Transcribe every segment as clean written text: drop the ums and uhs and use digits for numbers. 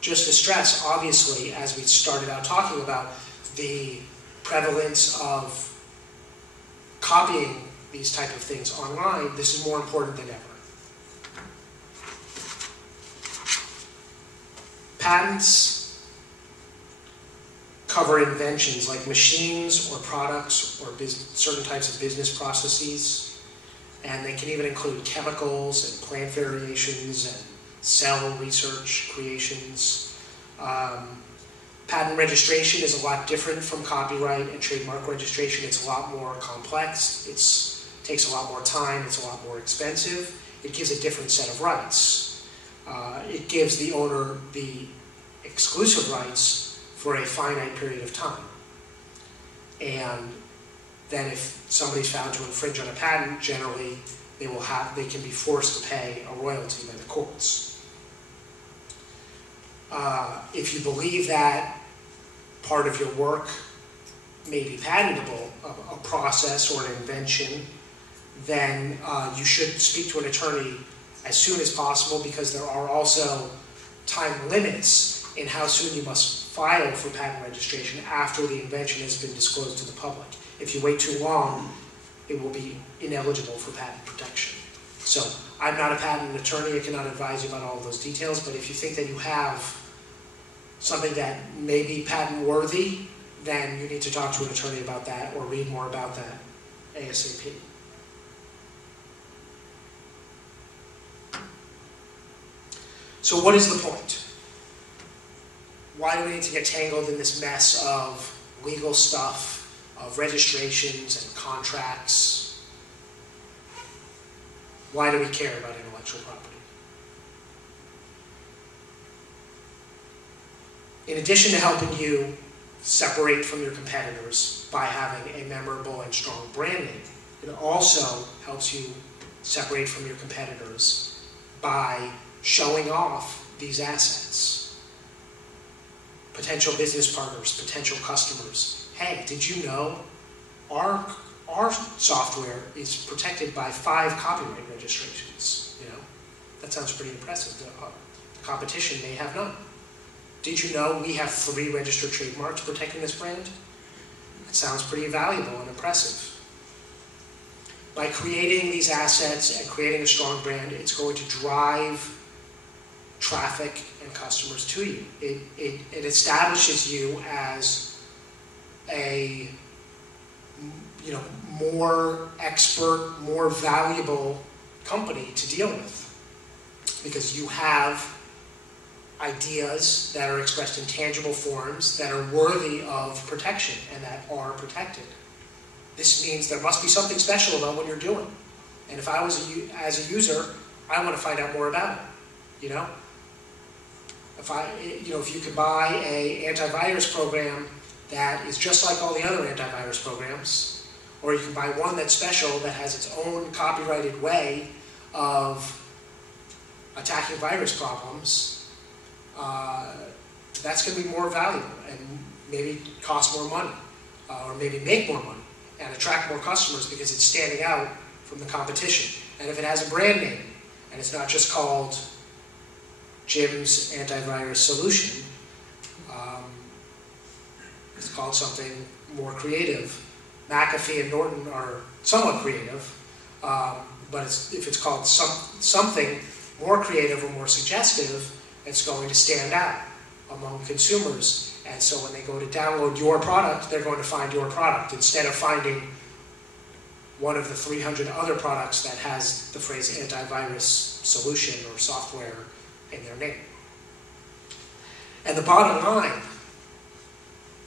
just to stress, obviously, as we started out talking about, the prevalence of copying these type of things online, this is more important than ever. Patents cover inventions like machines or products or certain types of business processes, and they can even include chemicals and plant variations and cell research creations. Patent registration is a lot different from copyright and trademark registration. It's a lot more complex. It takes a lot more time. It's a lot more expensive. It gives a different set of rights. It gives the owner the exclusive rights for a finite period of time. And then if somebody's found to infringe on a patent, generally they can be forced to pay a royalty by the courts. If you believe that part of your work may be patentable, a process or an invention, then you should speak to an attorney as soon as possible, because there are also time limits in how soon you must file for patent registration after the invention has been disclosed to the public. If you wait too long, it will be ineligible for patent protection. So I'm not a patent attorney, I cannot advise you about all of those details, but if you think that you have something that may be patent worthy, then you need to talk to an attorney about that or read more about that ASAP. So what is the point? Why do we need to get tangled in this mess of legal stuff, of registrations and contracts? Why do we care about intellectual property? In addition to helping you separate from your competitors by having a memorable and strong brand name, it also helps you separate from your competitors by showing off these assets. Potential business partners, potential customers. Hey, did you know our software is protected by 5 copyright registrations? You know, that sounds pretty impressive. The competition may have none. Did you know we have 3 registered trademarks protecting this brand? It sounds pretty valuable and impressive. By creating these assets and creating a strong brand, it's going to drive traffic and customers to you. It establishes you as a more expert, more valuable company to deal with, because you have ideas that are expressed in tangible forms that are worthy of protection and that are protected. This means there must be something special about what you're doing. And if I was as a user, I want to find out more about it. If you could buy an antivirus program that is just like all the other antivirus programs, or you can buy one that's special that has its own copyrighted way of attacking virus problems, that's going to be more valuable and maybe cost more money, or maybe make more money and attract more customers because it's standing out from the competition. And if it has a brand name and it's not just called Jim's Antivirus Solution, it's called something more creative. McAfee and Norton are somewhat creative, but if it's called something more creative or more suggestive, it's going to stand out among consumers. And so when they go to download your product, they're going to find your product instead of finding one of the 300 other products that has the phrase antivirus solution or software in their name. And the bottom line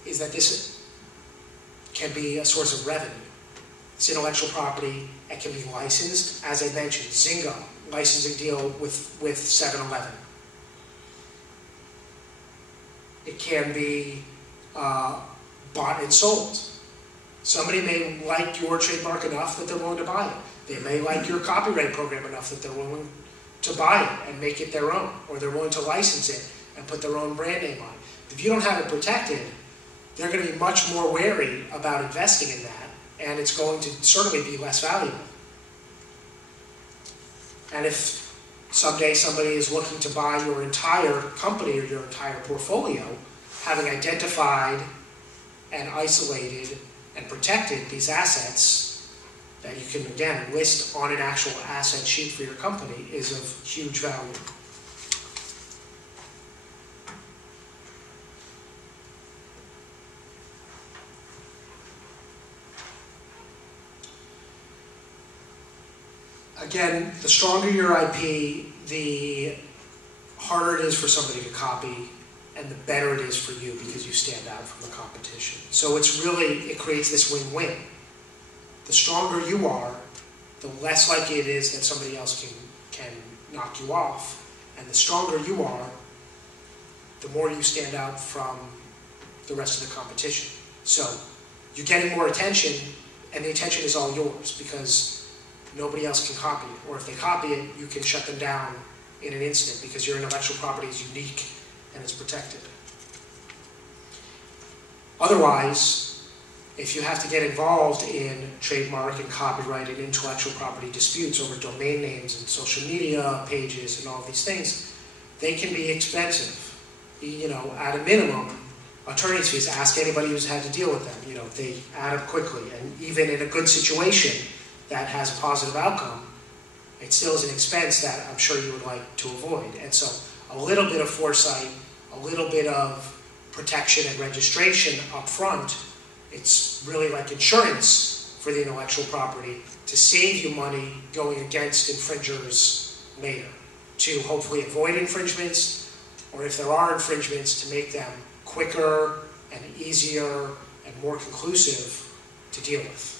is that this can be a source of revenue. It's intellectual property. It can be licensed. As I mentioned, Zynga, licensing deal with 7-Eleven. It can be bought and sold. Somebody may like your trademark enough that they're willing to buy it. They may like your copyright program enough that they're willing to buy it and make it their own, or they're willing to license it and put their own brand name on it. If you don't have it protected, they're going to be much more wary about investing in that, and it's going to certainly be less valuable. And if someday somebody is looking to buy your entire company or your entire portfolio, having identified and isolated and protected these assets that you can, again, list on an actual asset sheet for your company is of huge value. Again, the stronger your IP, the harder it is for somebody to copy, and the better it is for you because you stand out from the competition. So it's really, it creates this win-win. The stronger you are, the less likely it is that somebody else can knock you off. And the stronger you are, the more you stand out from the rest of the competition. So you're getting more attention, and the attention is all yours because nobody else can copy it. Or if they copy it, you can shut them down in an instant because your intellectual property is unique and it's protected. Otherwise, if you have to get involved in trademark and copyright and intellectual property disputes over domain names and social media pages and all these things, they can be expensive. You know, at a minimum, attorney's fees, ask anybody who's had to deal with them. You know, they add up quickly. And even in a good situation that has a positive outcome, it still is an expense that I'm sure you would like to avoid. And so a little bit of foresight, a little bit of protection and registration up front, it's really like insurance for the intellectual property to save you money going against infringers later, to hopefully avoid infringements, or if there are infringements, to make them quicker and easier and more conclusive to deal with.